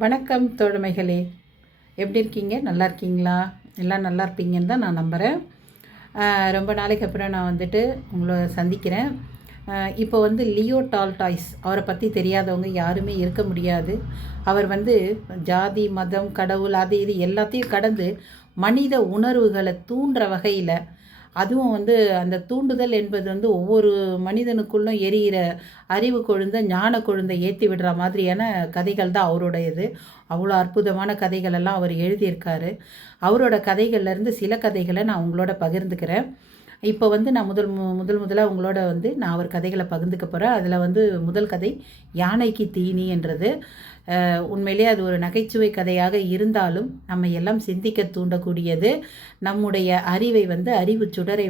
வணக்கம் தோழமைகளே, எப்படி இருக்கீங்க? நல்லா இருக்கீங்களா? எல்லாம் நல்லா இருப்பீங்கன்னு தான் நான் நம்புகிறேன். ரொம்ப நாளைக்கு அப்புறம் நான் உங்களை சந்திக்கிறேன். இப்போ லியோ டால்டாய்ஸ் அவரை பற்றி தெரியாதவங்க யாருமே இருக்க முடியாது. அவர் ஜாதி, மதம், கடவுள் அது இது எல்லாத்தையும் கடந்து மனித உணர்வுகளை தூண்டுற வகையில், அதுவும் அந்த தூண்டுதல் என்பது ஒவ்வொரு மனிதனுக்குள்ளும் எரியிற அறிவு கொழுந்த, ஞான கொழுந்தை ஏற்றி விடுற மாதிரியான கதைகள் தான் அவருடையது. அவ்வளோ அற்புதமான கதைகளெல்லாம் அவர் எழுதியிருக்காரு. அவரோட கதைகள்லேருந்து சில கதைகளை நான் உங்களோட பகிர்ந்துக்கிறேன். இப்போ நான் முதலாக உங்களோட நான் அவர் கதைகளை பகிர்ந்துக்க போகிறேன். அதில் முதல் கதை யானைக்கு தீனி என்றது. உண்மையிலே அது ஒரு நகைச்சுவை கதையாக இருந்தாலும் நம்ம எல்லாம் சிந்திக்க தூண்டக்கூடியது. நம்முடைய அறிவை அறிவு சுடரை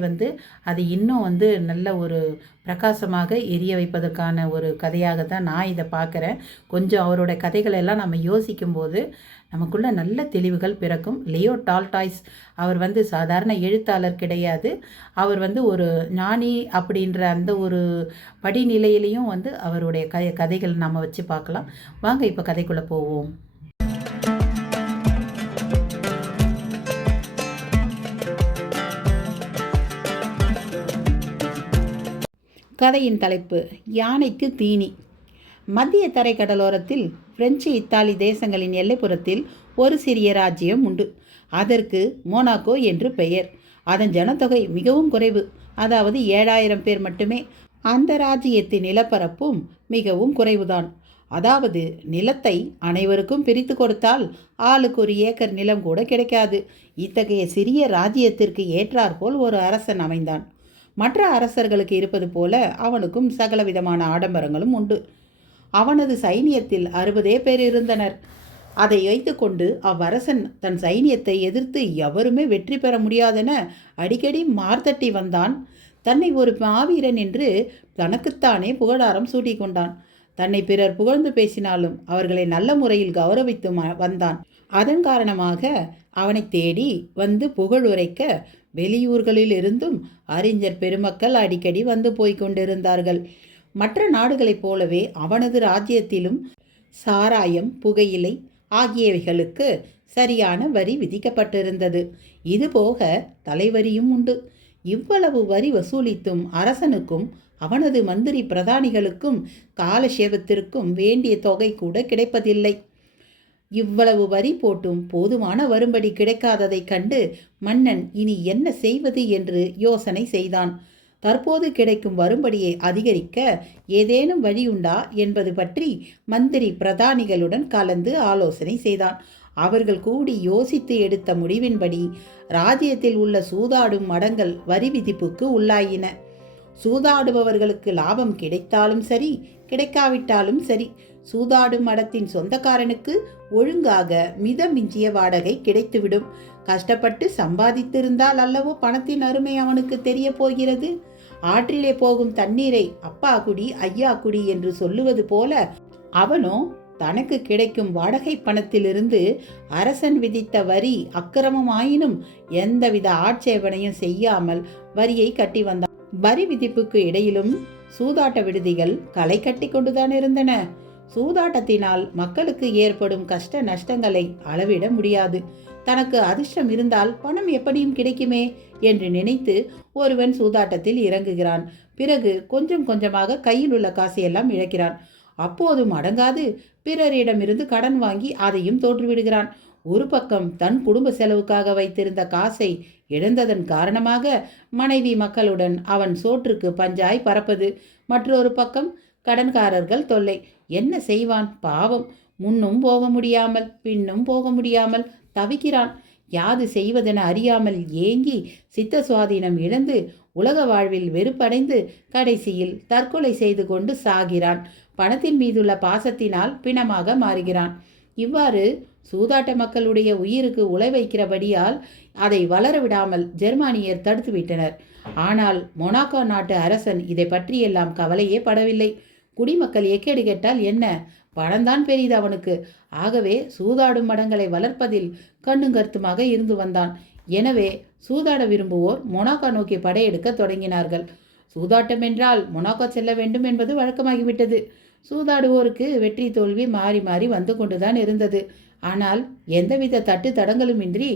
அது இன்னும் நல்ல ஒரு பிரகாசமாக எரிய வைப்பதற்கான ஒரு கதையாக தான் நான் இதை பார்க்குறேன். கொஞ்சம் அவரோட கதைகளை எல்லாம் நம்ம யோசிக்கும்போது நமக்குள்ள நல்ல தெளிவுகள் பிறக்கும். லியோ டால்டாய்ஸ் அவர் சாதாரண எழுத்தாளர் கிடையாது. அவர் ஒரு ஞானி அப்படின்ற அந்த ஒரு படிநிலையிலையும் அவருடைய கதைகள் நம்ம வச்சு பார்க்கலாம். வாங்க இப்போ கதைக்குள்ளே போவோம். கதையின் தலைப்பு யானைக்கு தீனி. மத்திய தரை கடலோரத்தில் பிரெஞ்சு, இத்தாலி தேசங்களின் எல்லைப்புறத்தில் ஒரு சிறிய ராஜ்யம் உண்டு. அதற்கு மோனாக்கோ என்று பெயர். அதன் ஜனத்தொகை மிகவும் குறைவு, அதாவது 7000 பேர் மட்டுமே. அந்த ராஜ்யத்தின் நிலப்பரப்பும் மிகவும் குறைவுதான். அதாவது நிலத்தை அனைவருக்கும் பிரித்து கொடுத்தால் ஆளுக்கு ஒரு ஏக்கர் நிலம் கூட கிடைக்காது. இத்தகைய சிறிய ராஜ்யத்திற்கு ஏற்றாற்போல் ஒரு அரசன் அமைந்தான். மற்ற அரசர்களுக்கு இருப்பது போல அவனுக்கும் சகலவிதமான ஆடம்பரங்களும் உண்டு. அவனது சைனியத்தில் 60 பேர் இருந்தனர். அதை வைத்துக்கொண்டு அவ்வரசன் தன் சைனியத்தை எதிர்த்து எவருமே வெற்றி பெற முடியாதென அடிக்கடி மார்த்தட்டி வந்தான். தன்னை ஒரு மாவீரன் என்று தனக்குத்தானே புகழாரம் சூட்டிக்கொண்டான். தன்னை பிறர் புகழ்ந்து பேசினாலும் அவர்களை நல்ல முறையில் கௌரவித்து வந்தான். அதன் காரணமாக அவனை தேடி புகழுரைக்க வெளியூர்களில் இருந்தும் அறிஞர் பெருமக்கள் அடிக்கடி போய்கொண்டிருந்தார்கள். மற்ற நாடுகளைப் போலவே அவனது ராஜ்யத்திலும் சாராயம், புகையிலை ஆகியவைகளுக்கு சரியான வரி விதிக்கப்பட்டிருந்தது. இதுபோக தலைவரியும் உண்டு. இவ்வளவு வரி வசூலித்தும் அரசனுக்கும் அவனது மந்திரி பிரதானிகளுக்கும் காலசேபத்திற்கும் வேண்டிய தொகை கூட கிடைப்பதில்லை. இவ்வளவு வரி போட்டும் போதுமான வரும்படி கிடைக்காததைக் கண்டு மன்னன் இனி என்ன செய்வது என்று யோசனை செய்தான். தற்போது கிடைக்கும் வரும்படியை அதிகரிக்க ஏதேனும் வழியுண்டா என்பது பற்றி மந்திரி பிரதானிகளுடன் கலந்து ஆலோசனை செய்தான். அவர்கள் கூடி யோசித்து எடுத்த முடிவின்படி ராஜ்யத்தில் உள்ள சூதாடும் மடங்கள் வரி விதிப்புக்கு உள்ளாயின. சூதாடுபவர்களுக்கு லாபம் கிடைத்தாலும் சரி, கிடைக்காவிட்டாலும் சரி, சூதாடும் மடத்தின் சொந்தக்காரனுக்கு ஒழுங்காக மிதமிஞ்சிய வாடகை கிடைத்துவிடும். கஷ்டப்பட்டு சம்பாதித்திருந்தால் அல்லவோ பணத்தின் அருமை அவனுக்கு தெரிய போகிறது. ஆற்றிலே போகும் தண்ணீரை அப்பா குடி, ஐயா குடி என்று சொல்லுவது போல அவனோ தனக்கு கிடைக்கும் வாடகை பணத்திலிருந்து அரசன் விதித்த வரி அக்கிரமமாயினும் எந்தவித ஆட்சேபனையும் செய்யாமல் வரியை கட்டி வந்தான். வரி விதிப்புக்கு இடையிலும் சூதாட்ட விடுதிகள் களை கட்டி கொண்டுதான் இருந்தன. சூதாட்டத்தினால் மக்களுக்கு ஏற்படும் கஷ்ட நஷ்டங்களை அளவிட முடியாது. தனக்கு அதிர்ஷ்டம் இருந்தால் பணம் எப்படியும் கிடைக்குமே என்று நினைத்து ஒருவன் சூதாட்டத்தில் இறங்குகிறான். பிறகு கொஞ்சம் கொஞ்சமாக கையில் உள்ள காசையெல்லாம் இழக்கிறான். அப்போதும் அடங்காது பிறரிடமிருந்து கடன் வாங்கி அதையும் தோற்றுவிடுகிறான். ஒரு பக்கம் தன் குடும்ப செலவுக்காக வைத்திருந்த காசை இழந்ததன் காரணமாக மனைவி மக்களுடன் அவன் சோற்றுக்கு பஞ்சாய் பறப்பது. மற்றொரு பக்கம் கடன்காரர்கள் தொல்லை. என்ன செய்வான் பாவம். முன்னும் போக முடியாமல் பின்னும் போக முடியாமல் தவிக்கிறான். யாது செய்வதென அறியாமல் ஏங்கி சித்த சுவாதீனம் இழந்து உலக வாழ்வில் வெறுப்படைந்து கடைசியில் தற்கொலை செய்து கொண்டு சாகிறான். பணத்தின் மீதுள்ள பாசத்தினால் பிணமாக மாறுகிறான். இவ்வாறு சூதாட்ட மக்களுடைய உயிருக்கு உலை வைக்கிறபடியால் அதை வளர விடாமல் ஜெர்மானியர் தடுத்துவிட்டனர். ஆனால் மொனாக்கோ நாட்டு அரசன் இதை பற்றியெல்லாம் கவலையே படவில்லை. குடிமக்கள் எக்கேடு கேட்டால் என்ன, பணம்தான் பெரிது அவனுக்கு. ஆகவே சூதாடும் மடங்களை வளர்ப்பதில் கண்ணும் கருத்துமாக இருந்து வந்தான். எனவே சூதாட விரும்புவோர் மொனாக்கோ நோக்கி படையெடுக்க தொடங்கினார்கள். சூதாட்டம் என்றால் மொனாக்கோ செல்ல வேண்டும் என்பது வழக்கமாகிவிட்டது. சூதாடுவோருக்கு வெற்றி தோல்வி மாறி மாறி வந்து கொண்டுதான் இருந்தது. ஆனால் எந்தவித தட்டு தடங்களுமின்றி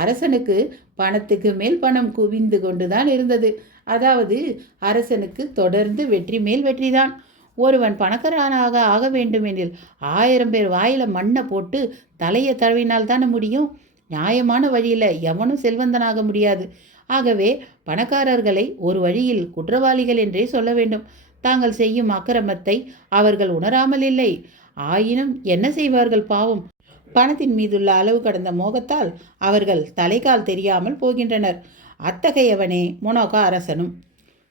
அரசனுக்கு பணத்துக்கு மேல் பணம் குவிந்து கொண்டுதான் இருந்தது. அதாவது அரசனுக்கு தொடர்ந்து வெற்றி மேல் வெற்றிதான். ஒருவன் பணக்காரனாக ஆக வேண்டுமெனில் 1000 பேர் வாயில மண்ணை போட்டு தலையை தடவினால் தானே முடியும். நியாயமான வழியில் எவனும் செல்வந்தனாக முடியாது. ஆகவே பணக்காரர்களை ஒரு வழியில் குற்றவாளிகள் என்றே சொல்ல வேண்டும். தாங்கள் செய்யும் அக்கிரமத்தை அவர்கள் உணராமல் இல்லை. ஆயினும் என்ன செய்வார்கள் பாவம். பணத்தின் மீதுள்ள அளவு கடந்த மோகத்தால் அவர்கள் தலைகால் தெரியாமல் போகின்றனர். அத்தகையவனே மொனாக்கோ அரசனும்.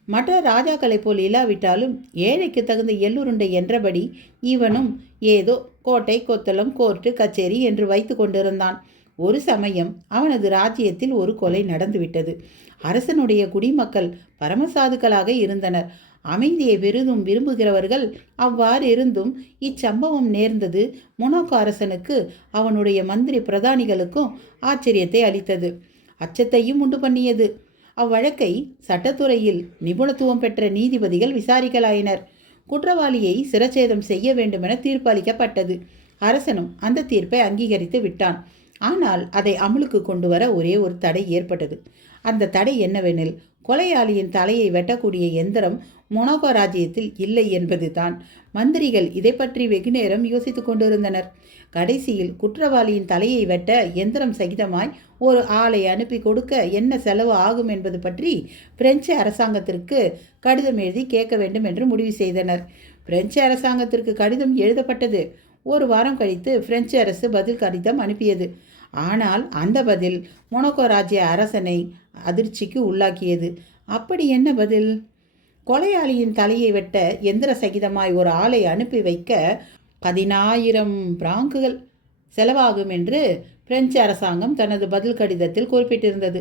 மற்ற ராஜாக்களைப் போல் இல்லாவிட்டாலும் ஏழைக்கு தகுந்த எள்ளுருண்டை என்றபடி இவனும் ஏதோ கோட்டை கொத்தளம் கோர்ட்டு கச்சேரி என்று வைத்து கொண்டிருந்தான். ஒரு சமயம் அவனது ராஜ்யத்தில் ஒரு கொலை நடந்துவிட்டது. அரசனுடைய குடிமக்கள் பரமசாதுக்களாக இருந்தனர். அமைதியை பெரிதும் விரும்புகிறவர்கள். அவ்வாறு இருந்தும் இச்சம்பவம் நேர்ந்தது மொனாக்கோ அரசனுக்கு அவனுடைய மந்திரி பிரதானிகளுக்கும் ஆச்சரியத்தை அளித்தது, அச்சத்தையும் உண்டு பண்ணியது. அவ்வழக்கை சட்டத்துறையில் நிபுணத்துவம் பெற்ற நீதிபதிகள் விசாரிக்கலாயினர். குற்றவாளியை சிரச்சேதம் செய்ய வேண்டுமென தீர்ப்பு அளிக்கப்பட்டது. அரசனும் அந்த தீர்ப்பை அங்கீகரித்து விட்டான். ஆனால் அதை அமலுக்கு கொண்டு வர ஒரே ஒரு தடை ஏற்பட்டது. அந்த தடை என்னவெனில், கொலையாளியின் தலையை வெட்டக்கூடிய எந்திரம் மொனாக்கோ ராஜ்யத்தில் இல்லை என்பது தான். மந்திரிகள் இதை பற்றி வெகுநேரம் யோசித்து கொண்டிருந்தனர். கடைசியில் குற்றவாளியின் தலையை வெட்ட எந்திரம் சகிதமாய் ஒரு ஆளை அனுப்பி கொடுக்க என்ன செலவு ஆகும் என்பது பற்றி பிரெஞ்சு அரசாங்கத்திற்கு கடிதம் எழுதி கேட்க வேண்டும் என்று முடிவு செய்தனர். பிரெஞ்சு அரசாங்கத்திற்கு கடிதம் எழுதப்பட்டது. ஒரு வாரம் கழித்து பிரெஞ்சு அரசு பதில் கடிதம் அனுப்பியது. ஆனால் அந்த பதில் மொனாக்கோ ராஜ்ய அரசனை அதிர்ச்சிக்கு உள்ளாக்கியது. அப்படி என்ன பதில்? கொலையாளியின் தலையை வெட்ட எந்திர சகிதமாய் ஒரு ஆளை அனுப்பி வைக்க 10,000 பிராங்குகள் செலவாகும் என்று பிரெஞ்சு அரசாங்கம் தனது பதில் கடிதத்தில் குறிப்பிட்டிருந்தது.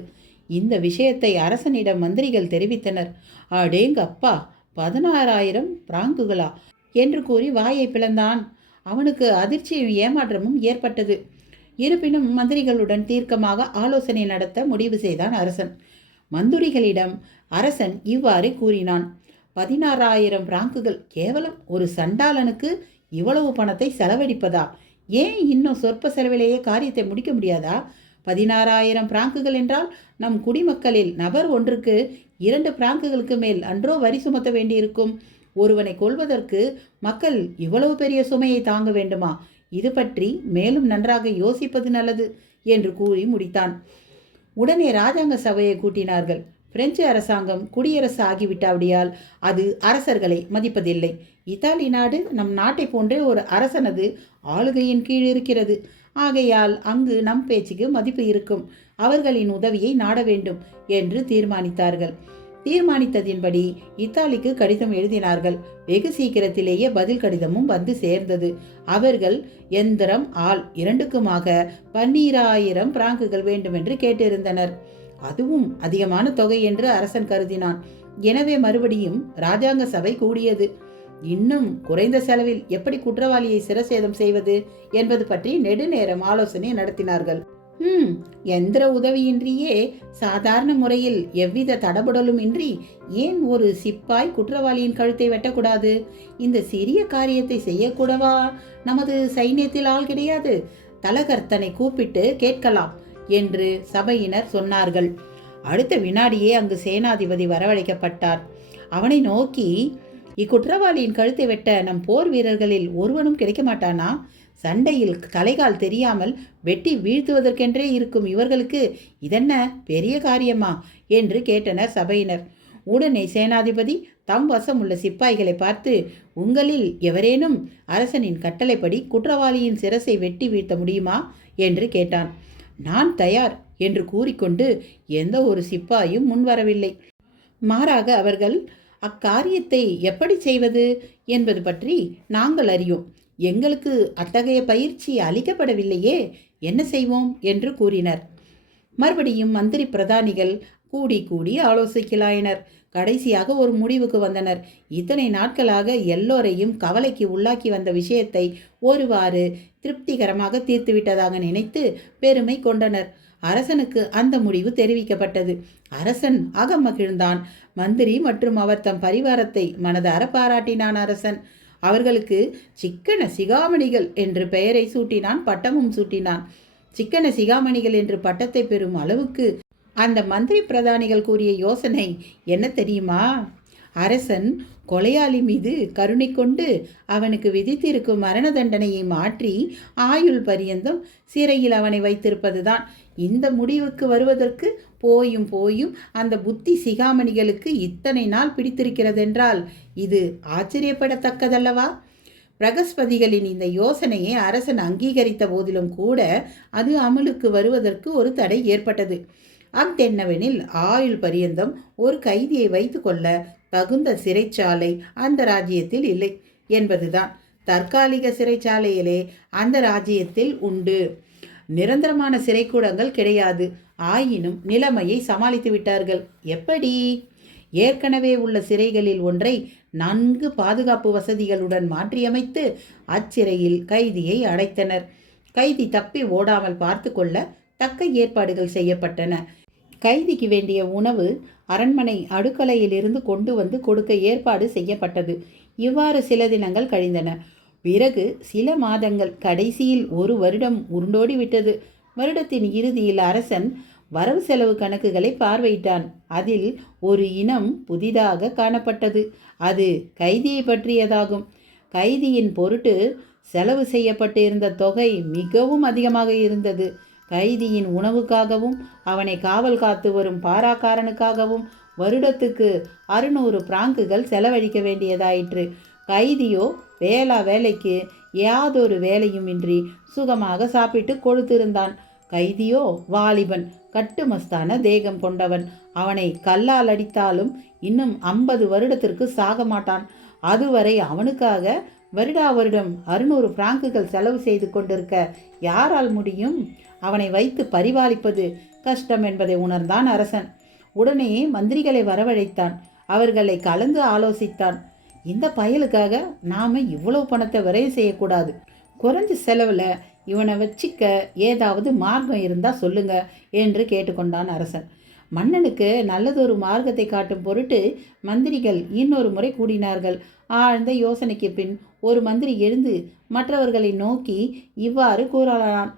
இந்த விஷயத்தை அரசனிடம் மந்திரிகள் தெரிவித்தனர். அடேங்கப்பா, 16,000 பிராங்குகளா என்று கூறி வாயை பிளந்தான். அவனுக்கு அதிர்ச்சியும் ஏமாற்றமும் ஏற்பட்டது. இருப்பினும் மந்திரிகளுடன் தீர்க்கமாக ஆலோசனை நடத்த முடிவு செய்தான் அரசன். மந்திரிகளிடம் அரசன் இவ்வாறு கூறினான். 16,000 பிராங்குகள் கேவலம் ஒரு சண்டாளனுக்கு இவ்வளவு பணத்தை செலவழிப்பதா? ஏன் இன்னும் சொற்ப செலவிலேயே காரியத்தை முடிக்க முடியாதா? 16,000 பிராங்குகள் என்றால் நம் குடிமக்களில் நபர் ஒன்றுக்கு 2 பிராங்குகளுக்கு மேல் அன்றோ வரி சுமத்த வேண்டியிருக்கும். ஒருவனை கொல்வதற்கு மக்கள் இவ்வளவு பெரிய சுமையை தாங்க வேண்டுமா? இது பற்றி மேலும் நன்றாக யோசிப்பது நல்லது என்று கூறி முடித்தான். உடனே ராஜாங்க சபையை கூட்டினார்கள். பிரெஞ்சு அரசாங்கம் குடியரசு ஆகிவிட்டாவிடியால் அது அரசர்களை மதிப்பதில்லை. இத்தாலி நாடு நம் நாட்டை போன்றே ஒரு அரசனது ஆளுகையின் கீழ் இருக்கிறது. ஆகையால் அங்கு நம் பேச்சுக்கு மதிப்பு இருக்கும். அவர்களின் உதவியை நாட வேண்டும் என்று தீர்மானித்தார்கள். தீர்மானித்ததின்படி இத்தாலிக்கு கடிதம் எழுதினார்கள். வெகு சீக்கிரத்திலேயே பதில் கடிதமும் வந்து சேர்ந்தது. அவர்கள் எந்திரம் ஆள் இரண்டுக்குமாக 12,000 பிராங்குகள் வேண்டுமென்று கேட்டிருந்தனர். அதுவும் அதிகமான தொகை என்று அரசன் கருதினான். எனவே மறுபடியும் ராஜாங்க சபை கூடியது. இன்னும் குறைந்த செலவில் எப்படி குற்றவாளியை சிரசேதம் செய்வது என்பது பற்றி நெடுநேரம் ஆலோசனை நடத்தினார்கள். எந்திர உதவியின்றியே சாதாரண முறையில் எவ்வித தடபுடலும் இன்றி ஏன் ஒரு சிப்பாய் குற்றவாளியின் கழுத்தை வெட்டக்கூடாது? இந்த சிறிய காரியத்தை செய்யக்கூடவா நமது சைன்யத்தில் ஆள் கிடையாது? தலகர்த்தனை கூப்பிட்டு கேட்கலாம் என்று சபையினர் சொன்னார்கள். அடுத்த வினாடியே அங்கு சேனாதிபதி வரவழைக்கப்பட்டார். அவனை நோக்கி, இக்குற்றவாளியின் கழுத்தை வெட்ட நம் போர் வீரர்களில் ஒருவனும் கிடைக்க மாட்டானா? சண்டையில் தலைகால் தெரியாமல் வெட்டி வீழ்த்துவதற்கென்றே இருக்கும் இவர்களுக்கு இதென்ன பெரிய காரியமா என்று கேட்டனர் சபையினர். உடனே சேனாதிபதி தம் வசம் உள்ள சிப்பாய்களை பார்த்து, உங்களில் எவரேனும் அரசனின் கட்டளைப்படி குற்றவாளியின் சிரசை வெட்டி வீழ்த்த முடியுமா என்று கேட்டான். நான் தயார் என்று கூறிக்கொண்டு எந்த ஒரு சிப்பாயும் முன்வரவில்லை. மாறாக அவர்கள், அக்காரியத்தை எப்படி செய்வது என்பது பற்றி நாங்கள் அறியோம். எங்களுக்கு அத்தகைய பயிற்சி அளிக்கப்படவில்லையே, என்ன செய்வோம் என்று கூறினர். மறுபடியும் மந்திரி பிரதானிகள் கூடி கூடி ஆலோசிக்கலாயினர். கடைசியாக ஒரு முடிவுக்கு வந்தனர். இத்தனை நாட்களாக எல்லோரையும் கவலைக்கு உள்ளாக்கி வந்த விஷயத்தை ஒருவாறு திருப்திகரமாக தீர்த்துவிட்டதாக நினைத்து பெருமை கொண்டனர். அரசனுக்கு அந்த முடிவு தெரிவிக்கப்பட்டது. அரசன் அகமகிழ்ந்தான். மந்திரி மற்றும் அவர் தம் பரிவாரத்தை மனதார பாராட்டினான். அரசன் அவர்களுக்கு சிக்கன சிகாமணிகள் என்று பெயரை சூட்டினான், பட்டமும் சூட்டினான். சிக்கன சிகாமணிகள் என்று பட்டத்தை பெறும் அளவுக்கு அந்த மந்திரி பிரதானிகள் கூறிய யோசனை என்ன தெரியுமா? அரசன் கொலையாளி மீது கருணை கொண்டு அவனுக்கு விதித்திருக்கும் மரண தண்டனையை மாற்றி ஆயுள் பரியந்தம் சிறையில் அவனை வைத்திருப்பதுதான். இந்த முடிவுக்கு வருவதற்கு போயும் போயும் அந்த புத்தி சிகாமணிகளுக்கு இத்தனை நாள் பிடித்திருக்கிறதென்றால் இது ஆச்சரியப்படத்தக்கதல்லவா? பிரகஸ்பதிகளின் இந்த யோசனையை அரசன் அங்கீகரித்த போதிலும் கூட அது அமலுக்கு வருவதற்கு ஒரு தடை ஏற்பட்டது. அத்தென்னவெனில் ஆயுள் பரியந்தம் ஒரு கைதியை வைத்து கொள்ள தகுந்த சிறைச்சாலை அந்த ராஜ்யத்தில் இல்லை என்பதுதான். தற்காலிக சிறைச்சாலையிலே அந்த ராஜ்யத்தில் உண்டு. நிரந்தரமான சிறைக்கூடங்கள் கிடையாது. ஆயினும் நிலைமையை சமாளித்து விட்டார்கள். எப்படி? ஏற்கனவே உள்ள சிறைகளில் ஒன்றை நன்கு பாதுகாப்பு வசதிகளுடன் மாற்றியமைத்து அச்சிறையில் கைதியை அடைத்தனர். கைதி தப்பி ஓடாமல் பார்த்து கொள்ள தக்க ஏற்பாடுகள் செய்யப்பட்டன. கைதிக்கு வேண்டிய உணவு அரண்மனை அடுக்கலையிலிருந்து கொண்டு வந்து கொடுக்க ஏற்பாடு செய்யப்பட்டது. இவ்வாறு சில தினங்கள் கழிந்தன. பிறகு சில மாதங்கள், கடைசியில் ஒரு வருடம் உருண்டோடி விட்டது. வருடத்தின் இறுதியில் அரசன் வரவு செலவு கணக்குகளை பார்வையிட்டான். அதில் ஒரு இனம் புதிதாக காணப்பட்டது. அது கைதியை பற்றியதாகும். கைதியின் பொருட்டு செலவு செய்யப்பட்டு இருந்த தொகை மிகவும் அதிகமாக இருந்தது. கைதியின் உணவுக்காகவும் அவனை காவல் காத்து வரும் பாராக்காரனுக்காகவும் வருடத்துக்கு 600 பிராங்குகள் செலவழிக்க வேண்டியதாயிற்று. கைதியோ வேலைக்கு யாதொரு வேலையும் இன்றி சுகமாக சாப்பிட்டு கொடுத்திருந்தான். கைதியோ வாலிபன், கட்டுமஸ்தான தேகம் கொண்டவன். அவனை கல்லால் அடித்தாலும் இன்னும் 50 வருடத்திற்கு சாக மாட்டான். அதுவரை அவனுக்காக வருடா வருடம் 600 பிராங்குகள் செலவு செய்து கொண்டிருக்க யாரால் முடியும்? அவனை வைத்து பரிபாலிப்பது கஷ்டம் என்பதை உணர்ந்தான் அரசன். உடனே மந்திரிகளை வரவழைத்தான். அவர்களை கலந்து ஆலோசித்தான். இந்த பயலுக்காக நாம் இவ்வளவு பணத்தை விரைவு செய்யக்கூடாது. குறைஞ்ச செலவில் இவனை வச்சிக்க ஏதாவது மார்க்கம் இருந்தால் சொல்லுங்க என்று கேட்டுக்கொண்டான் அரசன். மன்னனுக்கு நல்லதொரு மார்க்கத்தை காட்டும் பொருட்டு மந்திரிகள் இன்னொரு முறை கூடினார்கள். ஆழ்ந்த யோசனைக்கு பின் ஒரு மந்திரி எழுந்து மற்றவர்களை நோக்கி இவ்வாறு கூறலாம்.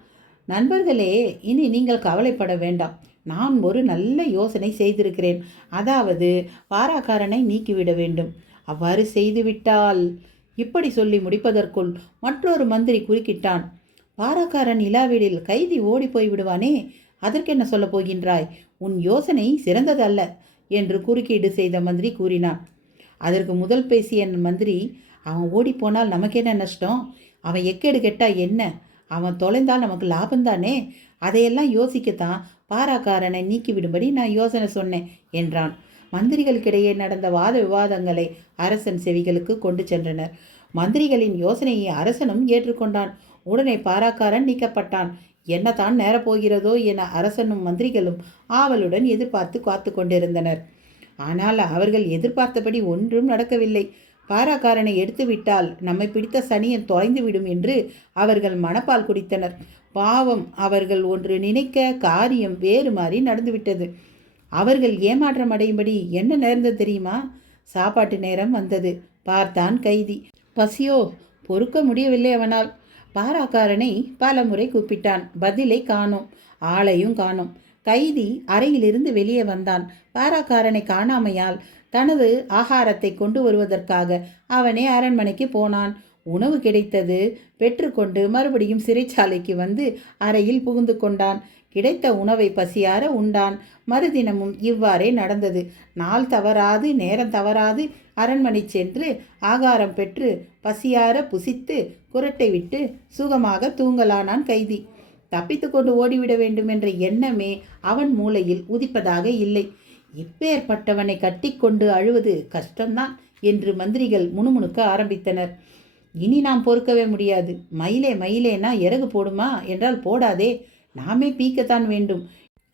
நண்பர்களே, இனி நீங்கள் கவலைப்பட வேண்டாம். நான் ஒரு நல்ல யோசனை செய்திருக்கிறேன். அதாவது பாராக்காரனை நீக்கிவிட வேண்டும். அவ்வாறு செய்துவிட்டால்... இப்படி சொல்லி முடிப்பதற்குள் மற்றொரு மந்திரி குறுக்கிட்டான். பாராக்காரன் இல்லாவிடில் கைதி ஓடி போய் விடுவானே, அதற்கென்ன சொல்ல போகின்றாய்? உன் யோசனை சிறந்ததல்ல என்று குறுக்கீடு செய்த மந்திரி கூறினான். அதற்கு முதல் பேசிய மந்திரி, அவன் ஓடிப்போனால் நமக்கென்ன நஷ்டம்? அவன் எக்கேடு கெட்டா என்ன? அவன் தொலைந்தால் நமக்கு லாபம்தானே. அதையெல்லாம் யோசிக்கத்தான் பாராக்காரனை நீக்கிவிடும்படி நான் யோசனை சொன்னேன் என்றான். மந்திரிகளுக்கிடையே நடந்த வாத விவாதங்களை அரசன் செவிகளுக்கு கொண்டு சென்றனர். மந்திரிகளின் யோசனையை அரசனும் ஏற்றுக்கொண்டான். உடனே பாராக்காரன் நீக்கப்பட்டான். என்னதான் நேரப்போகிறதோ என அரசனும் மந்திரிகளும் ஆவலுடன் எதிர்பார்த்து காத்து கொண்டிருந்தனர். ஆனால் அவர்கள் எதிர்பார்த்தபடி ஒன்றும் நடக்கவில்லை. பாராக்காரனை எடுத்துவிட்டால் நம்மை பிடித்த சனியன் தொலைந்துவிடும் என்று அவர்கள் மனப்பால் குடித்தனர். பாவம், அவர்கள் ஒன்று நினைக்க காரியம் வேறு மாறி நடந்துவிட்டது. அவர்கள் ஏமாற்றம் அடையும்படி என்ன நேர்ந்தது தெரியுமா? சாப்பாட்டு நேரம் வந்தது. பார்த்தான் கைதி. பசியோ பொறுக்க முடியவில்லை அவனால். பாராக்காரனை பல முறை கூப்பிட்டான். பதிலை காணோம். ஆளையும் காணோம். கைதி அறையிலிருந்து வெளியே வந்தான். பாராக்காரனை காணாமையால் தனது ஆகாரத்தை கொண்டு வருவதற்காக அவனே அரண்மனைக்கு போனான். உணவு கிடைத்தது. பெற்றுக்கொண்டு மறுபடியும் சிறைச்சாலைக்கு வந்து அறையில் புகுந்து கொண்டான். கிடைத்த உணவை பசியார உண்டான். மறுதினமும் இவ்வாறே நடந்தது. நாள் தவறாது நேரம் தவறாது அரண்மனை சென்று ஆகாரம் பெற்று பசியார புசித்து குரட்டை விட்டு சுகமாக தூங்கலானான் கைதி. தப்பித்து கொண்டு ஓடிவிட வேண்டும் என்ற எண்ணமே அவன் மூளையில் உதிப்பதாக இல்லை. இப்பேற்பட்டவனை கட்டி கொண்டு அழுவது கஷ்டம்தான் என்று மந்திரிகள் முணுமுணுக்க ஆரம்பித்தனர். இனி நாம் பொறுக்கவே முடியாது. மயிலேனா இறகு போடுமா என்றால் போடாதே, நாமே பீக்கத்தான் வேண்டும்.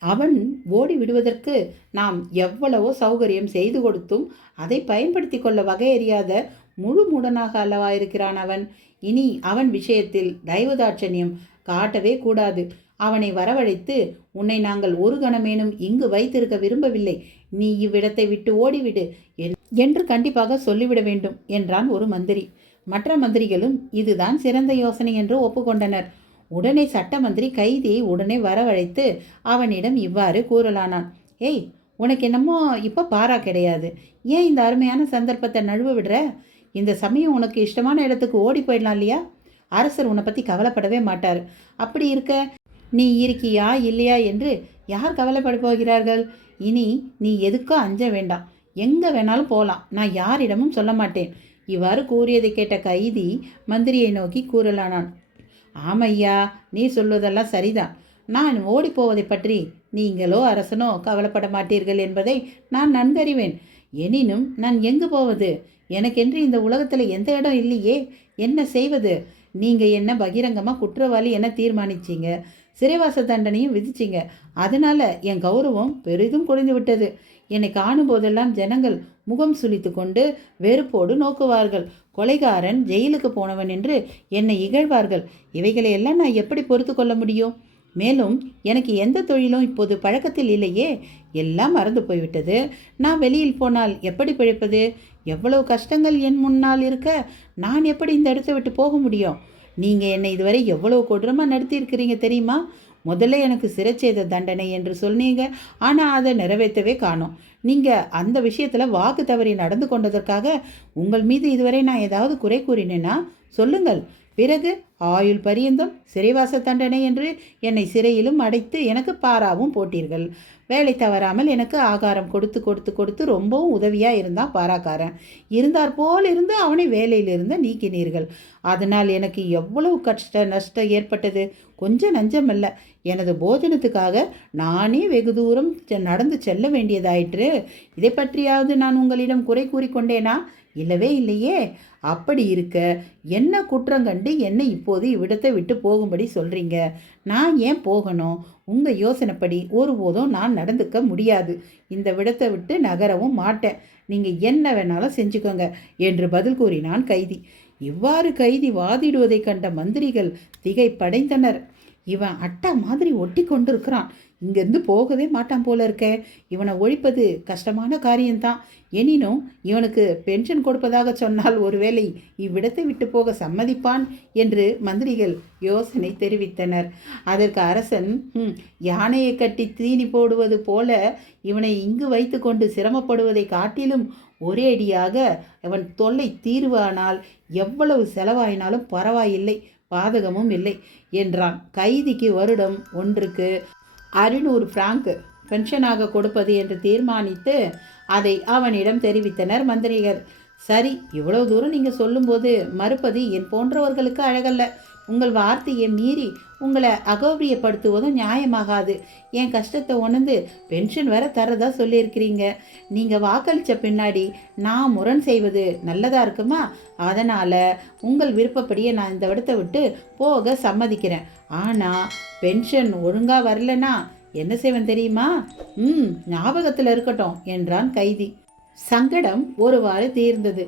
அவன் ஓடி விடுவதற்கு நாம் எவ்வளவோ சௌகரியம் செய்து கொடுத்தும் அதை பயன்படுத்தி கொள்ள வகையறியாத முழு மூடனாக அல்லவா இருக்கிறான் அவன். இனி அவன் விஷயத்தில் தயவுதாட்சண்யம் காட்டவே கூடாது. அவனை வரவழைத்து, உன்னை நாங்கள் ஒரு கணமேனும் இங்கு வைத்திருக்க விரும்பவில்லை, நீ இவ்விடத்தை விட்டு ஓடிவிடு என்று கண்டிப்பாக சொல்லிவிட வேண்டும் என்றான் ஒரு மந்திரி. மற்ற மந்திரிகளும் இதுதான் சிறந்த யோசனை என்று ஒப்புக்கொண்டனர். உடனே சட்ட மந்திரி கைதியை உடனே வரவழைத்து அவனிடம் இவ்வாறு கூறலானான். ஏய், உனக்கு என்னமோ இப்போ பாரா கிடையாது. ஏன் இந்த அருமையான சந்தர்ப்பத்தை நழுவ விடுற? இந்த சமயம் உனக்கு இஷ்டமான இடத்துக்கு ஓடி போயிடலாம் இல்லையா? அரசர் உன்னை பற்றி கவலைப்படவே மாட்டார். அப்படி இருக்க நீ இருக்கியா இல்லையா என்று யார் கவலைப்பட போகிறார்கள்? இனி நீ எதுக்கும் அஞ்ச வேண்டாம். எங்கே வேணாலும் போகலாம். நான் யாரிடமும் சொல்ல மாட்டேன். இவ்வாறு கூறியதை கேட்ட கைதி மந்திரியை நோக்கி கூறலானான். ஆமையா, நீ சொல்வதெல்லாம் சரிதான். நான் ஓடி போவதை பற்றி நீங்களோ அரசனோ கவலைப்பட மாட்டீர்கள் என்பதை நான் நன்கறிவேன். எனினும் நான் எங்கு போவது? எனக்கென்று இந்த உலகத்தில் எந்த இடம் இல்லையே. என்ன செய்வது? நீங்கள் என்ன பகிரங்கமாக குற்றவாளி என தீர்மானிச்சிங்க, சிறைவாச தண்டனையும் விதிச்சிங்க. அதனால் என் கௌரவம் பெரிதும் குறைந்து விட்டது. என்னை காணும் போதெல்லாம் ஜனங்கள் முகம் சுளித்து கொண்டு வெறுப்போடு நோக்குவார்கள். கொலைகாரன், ஜெயிலுக்கு போனவன் என்று என்னை இகழ்வார்கள். இவைகளையெல்லாம் நான் எப்படி பொறுத்து கொள்ள முடியும்? மேலும் எனக்கு எந்த தொழிலும் இப்போது பழக்கத்தில் இல்லையே. எல்லாம் மறந்து போய்விட்டது. நான் வெளியில் போனால் எப்படி பிழைப்பது? எவ்வளவு கஷ்டங்கள் என் முன்னால் இருக்க நான் எப்படி இந்த இடத்தை விட்டு போக முடியும்? நீங்கள் என்னை இதுவரை எவ்வளவு கொடூரமாக நடத்தியிருக்கிறீங்க தெரியுமா? முதல்ல எனக்கு சிறைச்சேத தண்டனை என்று சொன்னீங்க, ஆனால் அதை நிறைவேற்றவே காணோம். நீங்கள் அந்த விஷயத்தில் வாக்கு தவறி நடந்து கொண்டதற்காக உங்கள் மீது இதுவரை நான் ஏதாவது குறை கூறினேன்னா சொல்லுங்கள். பிறகு ஆயுள் பரியந்தம் சிறைவாச தண்டனை என்று என்னை சிறையிலும் அடைத்து எனக்கு பாராவும் போட்டீர்கள். வேலை தவறாமல் எனக்கு ஆகாரம் கொடுத்து கொடுத்து கொடுத்து ரொம்பவும் உதவியாக இருந்தான் பாராக்காரன். இருந்தார் போல் இருந்து அவனை வேலையிலிருந்து நீக்கினீர்கள். அதனால் எனக்கு எவ்வளவு கஷ்ட நஷ்டம் ஏற்பட்டது. கொஞ்சம் நஞ்சமல்ல. எனது போஜனத்துக்காக நானே வெகு தூரம் நடந்து செல்ல வேண்டியதாயிற்று. இதை பற்றியாவது நான் உங்களிடம் குறை கூறிக்கொண்டேனா? இல்லவே இல்லையே. அப்படி இருக்க என்ன குற்றம் கண்டு என்னை இப்போது இவ்விடத்தை விட்டு போகும்படி சொல்கிறீங்க? நான் ஏன் போகணும்? உங்கள் யோசனைப்படி ஒருபோதும் நான் நடந்துக்க முடியாது. இந்த விடத்தை விட்டு நகரவும் மாட்டேன். நீங்கள் என்ன வேணாலும் செஞ்சுக்கோங்க என்று பதில் கூறினான் கைதி. இவ்வாறு கைதி வாதிடுவதை கண்ட மந்திரிகள் திகைப்படைந்தனர். இவன் அட்டா மாதிரி ஒட்டி கொண்டிருக்கிறான். இங்கேருந்து போகவே மாட்டான் போல இருக்க. இவனை ஒழிப்பது கஷ்டமான காரியம்தான். எனினும் இவனுக்கு பென்ஷன் கொடுப்பதாக சொன்னால் ஒருவேளை இவ்விடத்தை விட்டு போக சம்மதிப்பான் என்று மந்திரிகள் யோசனை தெரிவித்தனர். அதற்கு அரசன், யானையை கட்டி தீனி போடுவது போல இவனை இங்கு வைத்து கொண்டு சிரமப்படுவதை காட்டிலும் ஒரேடியாக அவன் தொல்லை தீர்வானால் எவ்வளவு செலவாயினாலும் பரவாயில்லை, பாதகமும் இல்லை என்றான். கைதிக்கு வருடம் ஒன்றுக்கு 600 பிராங்க் பென்ஷனாக கொடுப்பது என்று தீர்மானித்து அதை அவனிடம் தெரிவித்தனர் மந்திரிகள். சரி, இவ்வளவு தூரம் நீங்கள் சொல்லும்போது மறுப்பது என் போன்றவர்களுக்கு அழகல்ல. உங்கள் வார்த்தையை மீறி உங்களை அகௌரியப்படுத்துவதும் நியாயமாகாது. என் கஷ்டத்தை உணர்ந்து பென்ஷன் வேற தரதா சொல்லியிருக்கிறீங்க. நீங்கள் வாக்களித்த பின்னாடி நான் முரண் செய்வது நல்லதாக இருக்குமா? அதனால் உங்கள் விருப்பப்படியே நான் இந்த இடத்தை விட்டு போக சம்மதிக்கிறேன். ஆனால் பென்ஷன் ஒழுங்காக வரலனா என்ன செய்வேன் தெரியுமா? ஞாபகத்தில் இருக்கட்டும் என்றான் கைதி. சங்கடம் ஒருவாறு தீர்ந்தது.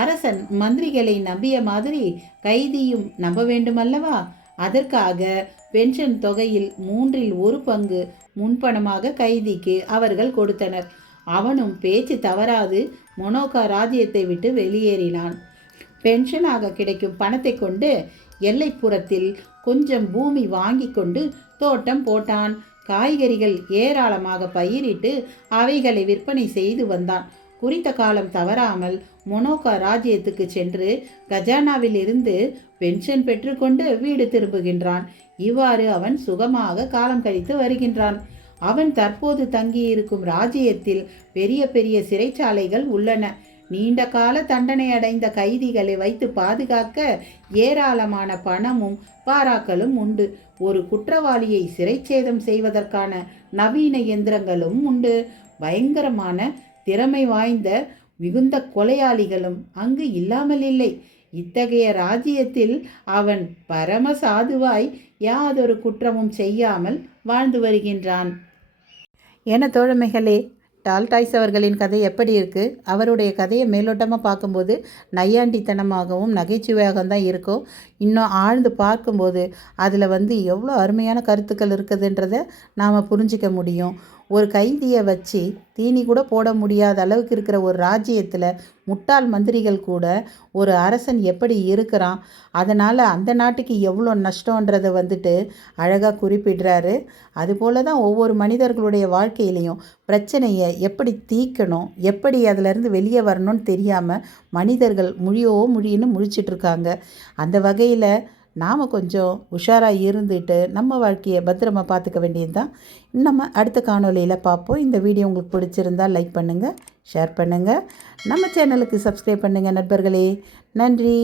அரசன் மந்திரிகளை நம்பிய மாதிரி கைதியும் நம்ப வேண்டுமல்லவா? அதற்காக பென்ஷன் தொகையில் 1/3 பங்கு முன்பணமாக கைதிக்கு அவர்கள் கொடுத்தனர். அவனும் பேச்சு தவறாது மொனோக்கா ராஜ்யத்தை விட்டு வெளியேறினான். பென்ஷனாக கிடைக்கும் பணத்தை கொண்டு எல்லைப்புறத்தில் கொஞ்சம் பூமி வாங்கி கொண்டு தோட்டம் போட்டான். காய்கறிகள் ஏராளமாக பயிரிட்டு அவைகளை விற்பனை செய்து வந்தான். குறித்த காலம் தவறாமல் மொனோக்கா ராஜ்யத்துக்கு சென்று கஜானாவில் இருந்து பென்ஷன் பெற்றுக்கொண்டு வீடு திரும்புகின்றான். இவ்வாறு அவன் சுகமாக காலம் கழித்து வருகின்றான். அவன் தற்போது தங்கியிருக்கும் ராஜ்யத்தில் பெரிய பெரிய சிறைச்சாலைகள் உள்ளன. நீண்ட கால தண்டனை அடைந்த கைதிகளை வைத்து பாதுகாக்க ஏராளமான பணமும் பாராக்களும் உண்டு. ஒரு குற்றவாளியை சிறைச்சேதம் செய்வதற்கான நவீன இயந்திரங்களும் உண்டு. பயங்கரமான திறமை வாய்ந்த மிகுந்த கொலையாளிகளும் அங்கு இல்லாமல் இல்லை. இத்தகைய ராஜ்யத்தில் அவன் பரம சாதுவாய் யாதொரு குற்றமும் செய்யாமல் வாழ்ந்து வருகின்றான். என தோழமைகளே, டால்டாய்ஸ் அவர்களின் கதை எப்படி இருக்குது? அவருடைய கதையை மேலோட்டமாக பார்க்கும்போது நையாண்டித்தனமாகவும் நகைச்சுவையாக தான் இருக்கும். இன்னும் ஆழ்ந்து பார்க்கும்போது அதில் எவ்வளோ அருமையான கருத்துக்கள் இருக்குதுன்றதை நாம் புரிஞ்சிக்க முடியும். ஒரு கைதியை வச்சு தீனி கூட போட முடியாத அளவுக்கு இருக்கிற ஒரு ராஜ்யத்தில் முட்டாள் மந்திரிகள் கூட ஒரு அரசன் எப்படி இருக்கிறான், அதனால் அந்த நாட்டுக்கு எவ்வளோ நஷ்டன்றதை வந்துட்டு அழகாக குறிப்பிடுறாரு. அதுபோல தான் ஒவ்வொரு மனிதர்களுடைய வாழ்க்கையிலையும் பிரச்சனையை எப்படி தீர்க்கணும், எப்படி அதிலேருந்து வெளியே வரணும்னு தெரியாமல் மனிதர்கள் முழின்னு முழிச்சிட்ருக்காங்க. அந்த வகையில் நாம் கொஞ்சம் உஷாராக இருந்துட்டு நம்ம வாழ்க்கையை பத்திரமா பார்த்துக்க வேண்டியது தான். நம்ம அடுத்த காணொலியில் பார்ப்போம். இந்த வீடியோ உங்களுக்கு பிடிச்சிருந்தால் லைக் பண்ணுங்கள், ஷேர் பண்ணுங்கள், நம்ம சேனலுக்கு சப்ஸ்கிரைப் பண்ணுங்கள் நண்பர்களே. நன்றி.